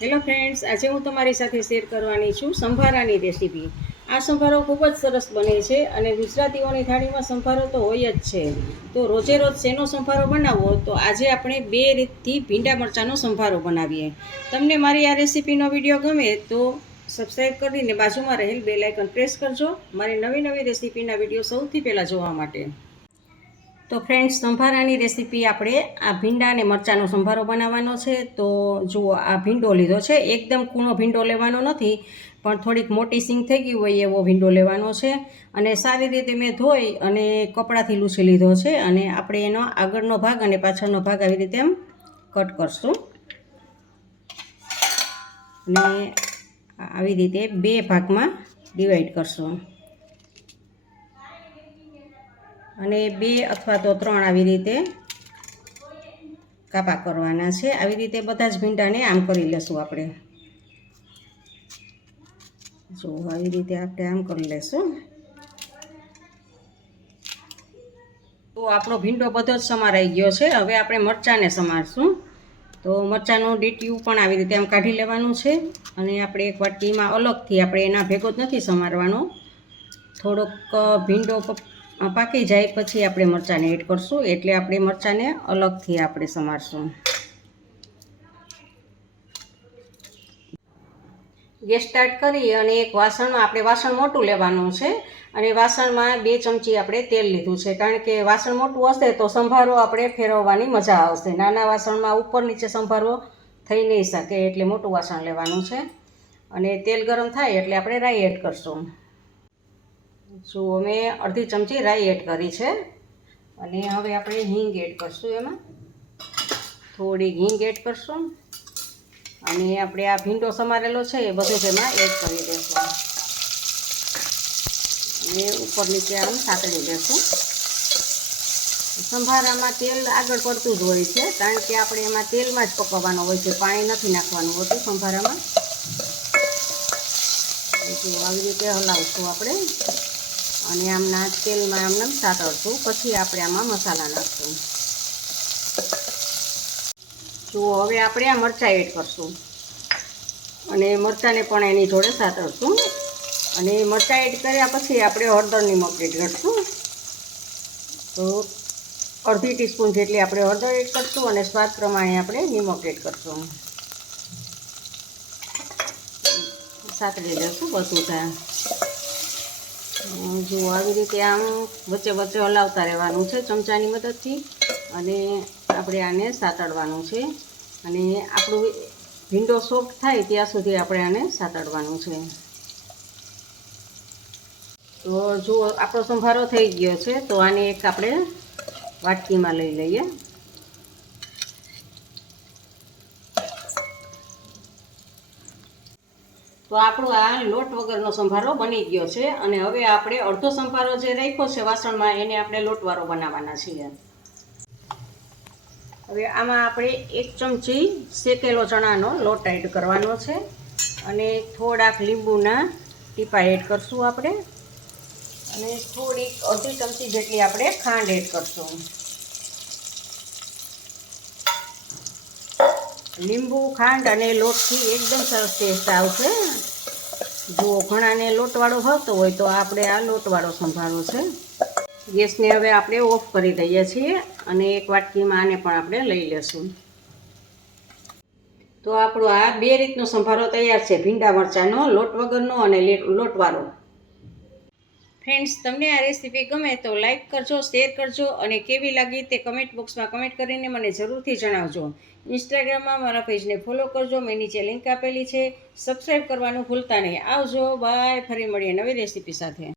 Hello friends, આજે હું તમારી સાથે શેર કરવાની છું સંભારાની રેસીપી। આ સંભારો ખૂબ જ સરસ બને છે અને ગુજરાતીઓની થાળીમાં સંભારો તો હોય જ છે। તો રોજે રોજ શેનો સંભારો બનાવવો, તો આજે આપણે 2 રીતથી ભીંડા મરચાંનો સંભારો બનાવીએ। તમને મારી આ રેસીપીનો વિડીયો ગમે તો સબસ્ક્રાઈબ કરીને બાજુમાં રહેલ બેલ આઇકન પ્રેસ કરજો, મારી નવી રેસીપીના વિડીયો સૌથી પહેલાં જોવા માટે। તો ફ્રેન્ડ્સ, સંભારાની રેસીપી આપણે આ ભીંડા અને મરચાંનો સંભારો બનાવવાનો છે। તો જુઓ, આ ભીંડો લીધો છે, એકદમ કૂણો ભીંડો લેવાનો નથી, પણ થોડીક મોટી સીંગ થઈ ગઈ હોય એવો ભીંડો લેવાનો છે। અને સારી રીતે મેં ધોઈ અને કપડાથી લૂછી લીધો છે અને આપણે એનો આગળનો ભાગ અને પાછળનો ભાગ આવી રીતે એમ કટ કરશું અને આવી રીતે 2 ભાગમાં ડિવાઈડ કરશું અને 2 અથવા તો 3 આવી રીતે કાપા કરવાના છે। આવી રીતે બધા જ ભીંડાને આમ કરી લેશું આપણે। જો આવી રીતે આપણે આમ કરી લેશું તો આપણો ભીંડો બધો જ સમારાઈ ગયો છે। હવે આપણે મરચાંને સમારશું। તો મરચાંનું ડીટીયું પણ આવી રીતે આમ કાઢી લેવાનું છે અને આપણે એક વાટકીમાં અલગથી, આપણે એના ભેગો જ નથી સમારવાનો, થોડોક ભીંડો પાકી જાય પછી આપણે મરચાંને એડ કરશું, એટલે આપણે મરચાંને અલગથી આપણે સમારશું। ગેસ સ્ટાર્ટ કરી અને એક વાસણમાં, આપણે વાસણ મોટું લેવાનું છે અને વાસણમાં 2 ચમચી આપણે તેલ લીધું છે, કારણ કે વાસણ મોટું હશે તો સંભારો આપણે ફેરવવાની મજા આવશે। નાના વાસણમાં ઉપર નીચે સંભારો થઈ નહીં શકે, એટલે મોટું વાસણ લેવાનું છે। અને તેલ ગરમ થાય એટલે આપણે રાઈ એડ કરશું। જુઓ, મેં અડધી ચમચી રાઈ એડ કરી છે અને હવે આપણે હિંગ એડ કરશું, એમાં થોડી હિંગ એડ કરશું અને આપણે આ ભીંડો સમારેલો છે એ બધું જ એમાં એડ કરી દઈશું અને ઉપર નીચે આમ સાતળી દઈશું। સંભારામાં તેલ આગળ પડતું જ હોય છે, કારણ કે આપણે એમાં તેલમાં જ પકવવાનો હોય છે, પાણી નથી નાખવાનું હોતું સંભારામાં। આવી રીતે હલાવશું આપણે અને આમના તેલમાં આમને સાતળશું, પછી આપણે આમાં મસાલા નાખશું। જુઓ, હવે આપણે આ મરચાં એડ કરશું અને મરચાંને પણ એની જોડે સાતળશું અને મરચાં એડ કર્યા પછી આપણે હળદર નિમક એડ કરશું। તો અડધી ટીસ્પૂન જેટલી આપણે હળદર એડ કરશું અને સ્વાદ પ્રમાણે આપણે નિમક એડ કરશું। સાતળી દઈશું બધું ત્યાં। જુઓ, આવી રીતે આમ વચ્ચે વચ્ચે હલાવતા રહેવાનું છે ચમચાની મદદથી અને આપણે આને સાતળવાનું છે અને આપણું ભીંડો સોફ્ટ થાય ત્યાં સુધી આપણે આને સાતળવાનું છે। તો જુઓ, આપણો સંભારો થઈ ગયો છે, તો આને એક આપણે વાટકીમાં લઈ લઈએ। તો આપણો આ લોટ વગરનો સંભારો બની ગયો છે અને હવે આપણે અડધો સંભારો જે રાખ્યો છે વાસણમાં, એને આપણે લોટવાળો બનાવવાના છીએ। હવે આમાં આપણે 1 ચમચી શેકેલો ચણાનો લોટ એડ કરવાનો છે અને થોડાક લીંબુના ટીપા એડ કરશું આપણે અને થોડીક અડધી ચમચી જેટલી આપણે ખાંડ એડ કરશું। લીંબુ, ખાંડ અને લોટથી એકદમ સરસ ટેસ્ટ આવશે। જો ઘણાને લોટવાળો ભાવતો હોય તો આપણે આ લોટવાળો સંભારો છે। ગેસને હવે આપણે ઓફ કરી દઈએ છીએ અને એક વાટકીમાં આને પણ આપણે લઈ લેશું। તો આપણો આ 2 રીતનો સંભારો તૈયાર છે, ભીંડા મરચાંનો, લોટ વગરનો અને લોટવાળો। ફ્રેન્ડ્સ, તમને આ રેસીપી ગમે તો લાઈક કરજો, શેર કરજો અને કેવી લાગી તે કમેન્ટ બોક્સમાં કમેન્ટ કરીને મને જરૂરથી જણાવજો। ઇન્સ્ટાગ્રામમાં મારા પેજને ફોલો કરજો, મેં નીચે લિંક આપેલી છે, સબસ્ક્રાઈબ કરવાનું ભૂલતા નહીં। આવજો, બાય, ફરી મળીએ નવી રેસીપી સાથે।